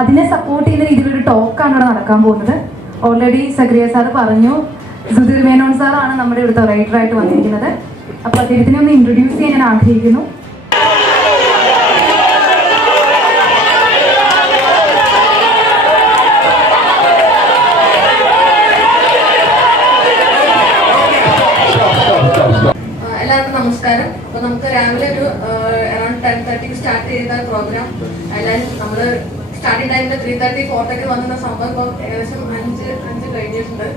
അതിനെ സപ്പോർട്ട് ചെയ്യുന്ന രീതിയിലൊരു ടോക്കാണ് ഇവിടെ നടക്കാൻ പോകുന്നത്. ഓൾറെഡി സക്രിയ സാർ പറഞ്ഞു, സുധീർ മേനോൻ സാറാണ് നമ്മുടെ ഇവിടുത്തെ റൈറ്ററായിട്ട് വന്നിരിക്കുന്നത്. അപ്പോൾ അദ്ദേഹത്തിനെ ഒന്ന് ഇൻട്രൊഡ്യൂസ് ചെയ്യാൻ ഞാൻ ആഗ്രഹിക്കുന്നു. എല്ലാവർക്കും നമസ്കാരം. അപ്പോൾ നമുക്ക് രാവിലെ ഒരു അറൗണ്ട് 10:30 സ്റ്റാർട്ട് ചെയ്ത പ്രോഗ്രാം എല്ലാവരും നമ്മൾ സ്റ്റാർട്ടിംഗ് ടൈമിൽ 3:30 4:00 വന്നിരുന്ന സംഭവം ഇപ്പോൾ ഏകദേശം 5 കഴിഞ്ഞിട്ടുണ്ട്.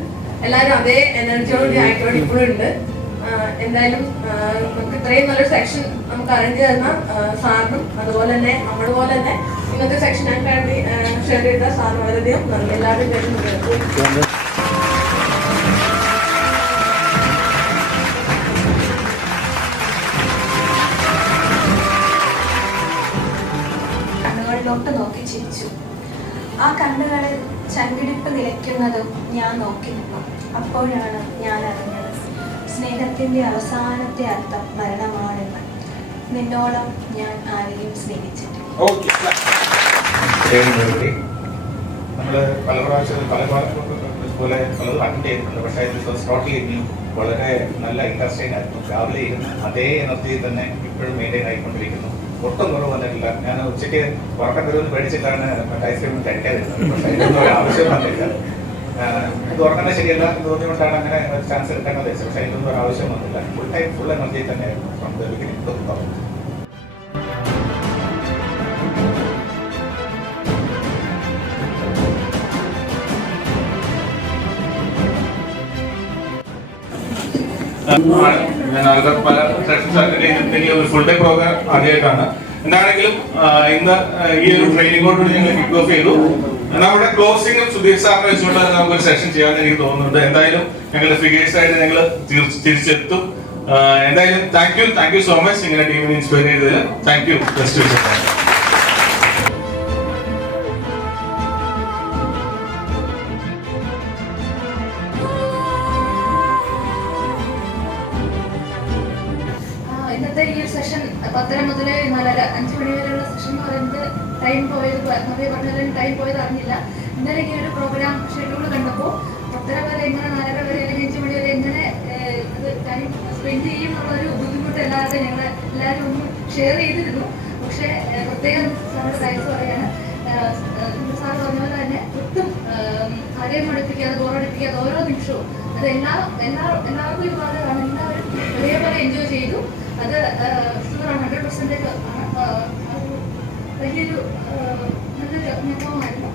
എല്ലാവരും അതേ എനർജിയോട് ആക്റ്റോട് ഇപ്പോഴും ഉണ്ട്. എന്തായാലും നമുക്ക് ഇത്രയും നല്ലൊരു സെക്ഷൻ നമുക്ക് അറേഞ്ച് തന്ന സാറിനും അതുപോലെ തന്നെ നമ്മുടെ പോലെ തന്നെ ഇന്നത്തെ സെക്ഷൻ ഞങ്ങൾക്ക് വേണ്ടി ഷെയർ ചെയ്ത സാറിന് വളരെയധികം നന്ദി. എല്ലാവരും കേൾക്കുന്നുണ്ട്. ോട്ട് നോക്കി ചിരിച്ചു. ആ കണ്ണുകളിൽ ചങ്കിടിപ്പ് നിലയ്ക്കുന്നതും ഞാൻ നോക്കി നിന്നു. അപ്പോഴാണ് ഞാൻ അറിഞ്ഞത് സ്നേഹത്തിന്റെ അവസാനത്തെ അർത്ഥം മരണമാണെന്ന്. നിന്നോളം ഞാൻ ആരെയും സ്നേഹിച്ചിട്ടില്ല. നമ്മള് പല പ്രാവശ്യം പോലെ പലതും അറ്റൻഡ് ചെയ്തിട്ടുണ്ട്. പക്ഷേ ടോട്ടലി വളരെ നല്ല ഇൻട്രസ്റ്റിംഗ് ആയിരുന്നു. രാവിലെ ഇരുന്ന് അതേ എനർജിയിൽ തന്നെ ഇപ്പോഴും മെയിൻറ്റെയിൻ ആയിക്കൊണ്ടിരിക്കുന്നു. ഒട്ടും കുറവ് വന്നിട്ടില്ല. ഞാൻ ഉച്ചയ്ക്ക് ഉറക്കം വരുമെന്ന് പേടിച്ചിട്ടാണ് ഐസ്ക്രീം കഴിക്കാതിരുന്നത്. പക്ഷേ ഇതൊന്നും ഒരു ആവശ്യം വന്നില്ല. ഇത് ഉറങ്ങുന്നത് ശരിയല്ല എന്ന് തോന്നിയോണ്ടാണ് അങ്ങനെ ചാൻസ് എടുക്കേണ്ടത് വെച്ചത്. പക്ഷേ ഇതൊന്നും ഒരു ആവശ്യം വന്നില്ല. ഫുൾ ടൈം ഫുൾ എനർജി തന്നെയായിരുന്നു from the beginning to the end. ഞാൻ പല സെഷൻസ് അറ്റൻഡ് ചെയ്തിട്ടുണ്ടെങ്കിൽ ഒരു ഫുൾ ഡേ പ്രോഗ്രാം ആദ്യമായിട്ടാണ്. എന്താണെങ്കിലും ഇന്ന് ഈ ഒരു ട്രെയിനിങ്ങോടുകൂടി ഞങ്ങൾ കിക്ക് ഓഫ് ചെയ്തു. നമ്മുടെ ക്ലോസിംഗും സുധീർ സാറിനെ വെച്ചുകൊണ്ട് നമുക്കൊരു സെഷൻ ചെയ്യാമെന്ന് എനിക്ക് തോന്നുന്നുണ്ട്. എന്തായാലും ഞങ്ങളുടെ ഫിഗേഴ്സ് ആയിട്ട് ഞങ്ങൾ തിരിച്ചെത്തും. എന്തായാലും താങ്ക് യു സോ മച്ച് ഇങ്ങനെ ടീമിനെ ഇൻസ്പയർ ചെയ്തതിന്. Thank you. ഇന്നത്തെ ഈ ഒരു സെഷൻ 10:30 മുതൽ 5 മണി വരെയുള്ള സെഷൻ എന്ന് പറയുന്നത് ടൈം പോയത് അറിഞ്ഞില്ല. ഇന്നലെ ഈ ഒരു പ്രോഗ്രാം ഷെഡ്യൂൾ കണ്ടപ്പോൾ 10:30 വരെ എങ്ങനെ 4:30 വരെ അല്ലെങ്കിൽ 5 മണി വരെ എങ്ങനെ അത് ടൈം സ്പെൻഡ് ചെയ്യും എന്നുള്ളൊരു ബുദ്ധിമുട്ട് എല്ലാവരും ഒന്ന് ഷെയർ ചെയ്തിരുന്നു. പക്ഷേ പ്രത്യേകം സാറിന്റെ താങ്ക്സ് പറയാണ്. സാർ പറഞ്ഞ പോലെ തന്നെ ഒട്ടും ആരെയും മടുപ്പിക്കാതെ ബോറടിപ്പിക്കാതെ ഓരോ നിമിഷവും അത് എല്ലാവർക്കും ഈ ബാധകമാണ്. എല്ലാവരും ഒരേപോലെ എൻജോയ് ചെയ്തു. അത് 100% വലിയൊരു നല്ലൊരു അനുഭവമായിരുന്നു.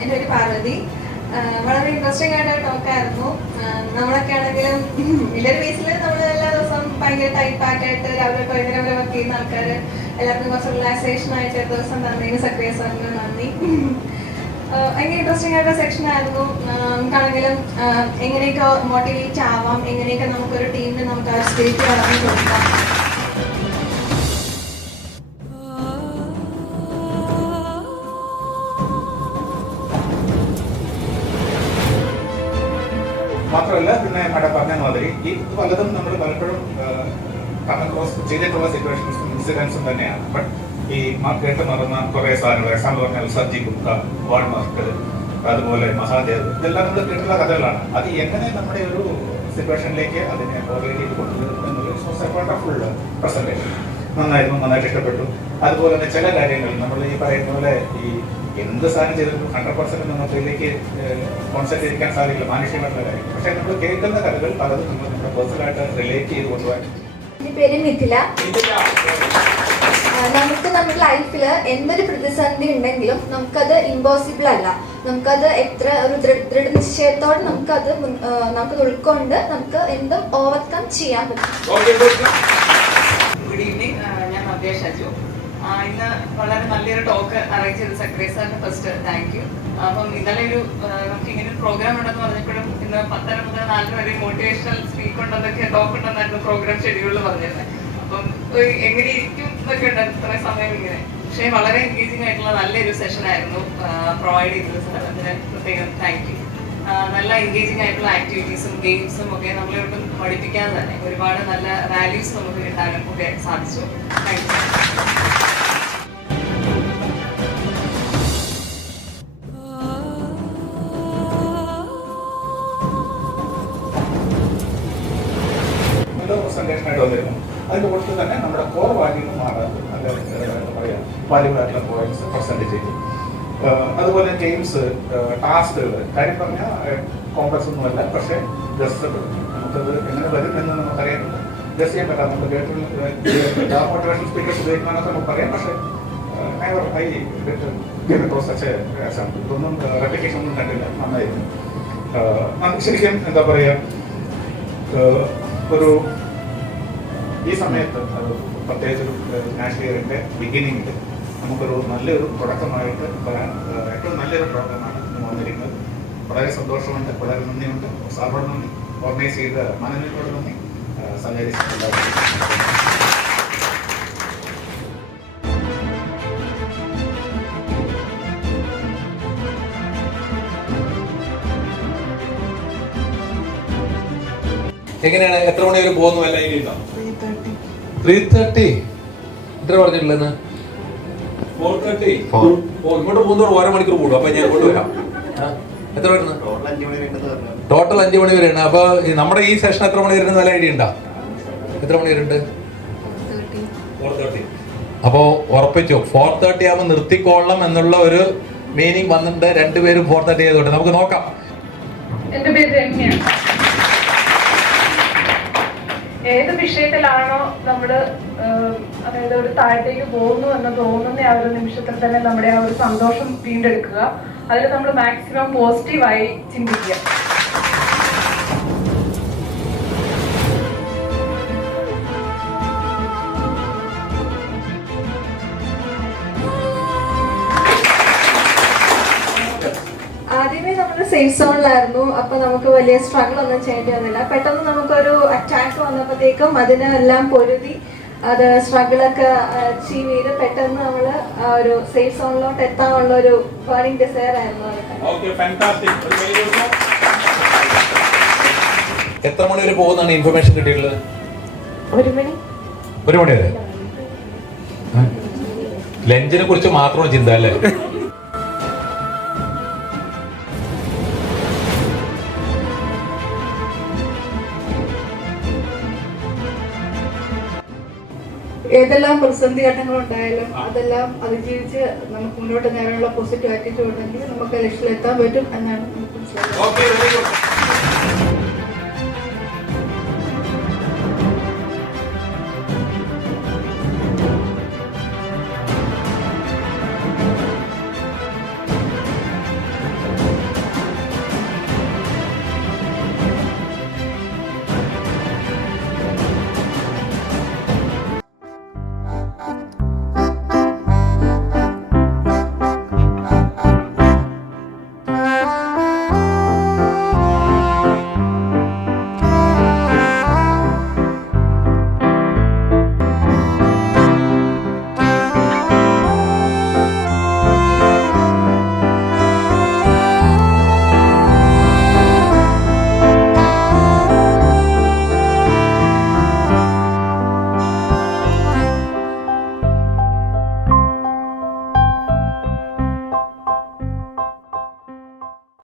എൻ്റെ ഒരു പാർവതി. വളരെ ഇൻട്രസ്റ്റിംഗ് ആയിട്ട് ടോക്കായിരുന്നു. നമ്മളൊക്കെ ആണെങ്കിലും വലിയൊരു ബേസിൽ നമ്മൾ എല്ലാ ദിവസവും ഭയങ്കര ടൈറ്റ് പാക്കായിട്ട് രാവിലെ വൈകുന്നേരം വരെ വർക്ക് ചെയ്യുന്ന ആൾക്കാർ എല്ലാവർക്കും കുറച്ച് റിലാക്സേഷൻ ആയിട്ട് ഒരു ദിവസം തന്നതിന് സക്രിയ സാറിന് നന്ദി. ഭയങ്കര ഇൻട്രസ്റ്റിംഗ് ആയിട്ടുള്ള സെക്ഷൻ ആയിരുന്നു. നമുക്കാണെങ്കിലും എങ്ങനെയൊക്കെ മോട്ടിവേറ്റ് ആവാം, എങ്ങനെയൊക്കെ നമുക്കൊരു ടീമിന് നമുക്ക് ആ സ്പിരിറ്റ് വളർന്നു കൊടുക്കാം. മാത്രമല്ല പിന്നെ മേഡം പറഞ്ഞ മാതിരി ഈ പലതും നമ്മൾ പലപ്പോഴും ക്രോസ് ചെയ്തിട്ടുള്ള സിറ്റുവേഷൻസും ഇൻസിഡൻസും തന്നെയാണ്. ബട്ട് ഈ കേട്ട് മറന്ന കുറേ സാധനങ്ങൾ, എക്സാമ്പിൾ പറഞ്ഞാൽ സർജി ഗുപ്ത, വാൾമാർക്ക്, അതുപോലെ മഹാദേവ്, ഇതെല്ലാം നമ്മൾ കേട്ടുള്ള കഥകളാണ്. അത് എങ്ങനെ നമ്മുടെ ഒരു സിറ്റുവേഷനിലേക്ക് അതിനെ ഓർഗനൈസ് ചെയ്ത് കൊണ്ടുവരുന്നു എന്നുള്ളത് ഫുൾ പ്രസന്റേഷൻ നന്നായിട്ട് ഇഷ്ടപ്പെട്ടു. അതുപോലെ തന്നെ ചില കാര്യങ്ങൾ നമ്മൾ ഈ പറയുന്ന പോലെ ഈ എന്ത് സാധനം ചെയ്തിട്ടും 100% നമുക്ക് ഇതിലേക്ക് കോൺസെൻട്രേറ്റ് ചെയ്യിക്കാൻ സാധിക്കില്ല, മാനുഷികമായിട്ടുള്ള കാര്യം. പക്ഷെ നമ്മൾ കേൾക്കുന്ന കഥകൾ പലതും നമ്മൾ നമ്മുടെ പേഴ്സണലായിട്ട് റിലേറ്റ് ചെയ്ത് കൊണ്ടുപോകാൻ. എൻ്റെ പേര് മിഥില. നമുക്ക് നമ്മുടെ ലൈഫിൽ എന്തൊരു പ്രതിസന്ധി ഉണ്ടെങ്കിലും നമുക്കത് ഇമ്പോസിബിൾ അല്ല. നമുക്കത് എത്ര ഒരു ദൃഢനിശ്ചയത്തോടെ നമുക്കത് ഉൾക്കൊണ്ട് നമുക്ക് എന്തും ഓവർകം ചെയ്യാൻ പറ്റും. ഗുഡ് ഈവനിങ്, ഞാൻ നവ്യ ഷജു. ഇന്ന് വളരെ നല്ലൊരു ടോക്ക് അറേഞ്ച് ചെയ്ത സെക്രട്ടറി സാറിന് ഫസ്റ്റ് താങ്ക് യു. അപ്പം ഇന്നലെ നമുക്ക് ഇങ്ങനെ ഒരു പ്രോഗ്രാം ഉണ്ടെന്ന് പറഞ്ഞപ്പോഴും ഇന്ന് 10:30 മുതൽ 4 വരെ മോട്ടിവേഷണൽ സ്പീക്ക് ഉണ്ടെന്നൊക്കെ ടോക്ക് ഉണ്ടെന്നായിരുന്നു പ്രോഗ്രാം ഷെഡ്യൂളിൽ പറഞ്ഞിരുന്നത്. അപ്പം എങ്ങനെ ഇരിക്കും എന്നൊക്കെ ഉണ്ട് ഇത്രയും സമയം ഇങ്ങനെ. പക്ഷേ വളരെ എൻഗേജിങ് ആയിട്ടുള്ള നല്ലൊരു സെഷൻ ആയിരുന്നു പ്രൊവൈഡ് ചെയ്തത് സാർ. അതിന് പ്രത്യേകം താങ്ക് യു. നല്ല എൻഗേജിങ് ആയിട്ടുള്ള ആക്ടിവിറ്റീസും ഗെയിംസും ഒക്കെ നമ്മളെ ഒട്ടും പഠിപ്പിക്കാതെ തന്നെ ഒരുപാട് നല്ല വാല്യൂസ് നമുക്ക് കിട്ടാനും ഒക്കെ സാധിച്ചു. Thank you. പ്രസന്റേഷനായിട്ട് വന്നിരുന്നു. അതിൻ്റെ കൂട്ടത്തിൽ തന്നെ നമ്മുടെ കോർ വാല്യൂസ് മാറാതെ നല്ല എന്താ പറയുക വാല്യൂബിൾ ആയിട്ടുള്ള പോയിന്റ്സ് പ്രസന്റ് ചെയ്തു. അതുപോലെ ഗെയിംസ്, ടാസ്കുകൾ, കാര്യം പറഞ്ഞാൽ കോംപ്ലക്സ് ഒന്നുമല്ല, പക്ഷേ ഗസ്റ്റുകൾ നമുക്കത് എങ്ങനെ വരും എന്ന് നമുക്കറിയാനുണ്ട്. ഗസ് ചെയ്യാൻ പറ്റാം. നമുക്ക് കേട്ടിട്ടുള്ള മോട്ടിവേഷൻ സ്പീക്കേഴ്സ് ഉപയോഗിക്കണമെന്നൊക്കെ നമുക്ക് പറയാം. പക്ഷേ ഇതൊന്നും റെപ്ലിക്കേഷൻ ഒന്നും കണ്ടില്ല. നന്നായിരുന്നു. ശരിക്കും എന്താ പറയുക, ഒരു ഈ സമയത്ത് പ്രത്യേകിച്ച് ഒരു നാഷണൽ ഇയറിൻ്റെ ബിഗിനിങ്ങിൽ നമുക്കൊരു നല്ലൊരു തുടക്കമായിട്ട് വരാൻ ഏറ്റവും നല്ലൊരു പ്രോഗ്രാമാണ് ഇന്ന് വന്നിരിക്കുന്നത്. വളരെ സന്തോഷമുണ്ട്, വളരെ നന്ദിയുണ്ട്. സാറിനോട് നന്ദി, ഓർഗനൈസ് ചെയ്ത മാനേജ്മെന്റിനോട് നന്ദി, സഹകരിച്ചിട്ടുണ്ടാവും. എങ്ങനെയാണ്, എത്ര മണി വരെ പോകുന്നു? അല്ല 3:30 എത്ര പറഞ്ഞിട്ടുള്ളത്? 4:30. ഇങ്ങോട്ട് പോകുന്നതോട് 1 മണിക്കൂർ കൂടും. അപ്പൊ ഞാൻ ഇങ്ങോട്ട് വരാം. എത്ര വരുന്നു? ടോട്ടൽ 5 മണി വരെയാണ്. അപ്പൊ നമ്മുടെ ഈ സെഷൻ എത്ര മണി വരെ നല്ല ഐഡിയ ഉണ്ടാ? എത്ര മണി വരെ ഉണ്ട്? 4:30. അപ്പോ ഉറപ്പിച്ചു 4:30 ആകുമ്പോൾ നിർത്തിക്കൊള്ളണം എന്നുള്ള ഒരു മീനിങ് വന്നിട്ട് രണ്ടുപേരും 4:30 ചെയ്തോട്ടെ. നമുക്ക് നോക്കാം. എന്റെ പേര് രമ്യ. ഏത് വിഷയത്തിലാണോ നമ്മള് അതായത് ഒരു താഴത്തേക്ക് പോകുന്നു എന്ന് തോന്നുന്ന ആ ഒരു നിമിഷത്തിൽ തന്നെ നമ്മുടെ ആ ഒരു സന്തോഷം വീണ്ടെടുക്കുക. അതിൽ നമ്മൾ മാക്സിമം പോസിറ്റീവായി ചിന്തിക്കുക. ആദ്യമേ നമ്മൾ സേഫ് സോണിലായിരുന്നു. അപ്പൊ നമുക്ക് വലിയ സ്ട്രഗിൾ ഒന്നും ചെയ്യേണ്ടി വന്നില്ല. പെട്ടെന്ന് നമുക്കൊരു അറ്റാക്ക് വന്നപ്പോഴത്തേക്കും അതിനെല്ലാം പൊരുതി അത് സ്ട്രഗിളൊക്കെ അച്ചീവ് ചെയ്ത് പെട്ടെന്ന് നമ്മൾ ആ ഒരു സേഫ് സോണിലോട്ട് എത്താനുള്ള ഒരു ബേണിംഗ് ഡിസയർ ആയിരുന്നു. എത്ര മണി വരെ പോകുന്നതാണ് ഇൻഫർമേഷൻ കിട്ടിയിട്ടുള്ളത്? 1 മണി. 1 മണി വരെ. ലഞ്ചിനെ കുറിച്ച് മാത്രമാണ് ചിന്ത അല്ലേ? ഏതെല്ലാം പ്രതിസന്ധി ഘട്ടങ്ങളുണ്ടായാലും അതെല്ലാം അതിജീവിച്ച് നമുക്ക് മുന്നോട്ട് നേടാനുള്ള പോസിറ്റീവ് ആറ്റിറ്റ്യൂഡ് ഉണ്ടെങ്കിൽ നമുക്ക് ലക്ഷ്യത്തിലെത്താൻ പറ്റും എന്നാണ് നമുക്ക് മനസ്സിലാക്കുന്നത്.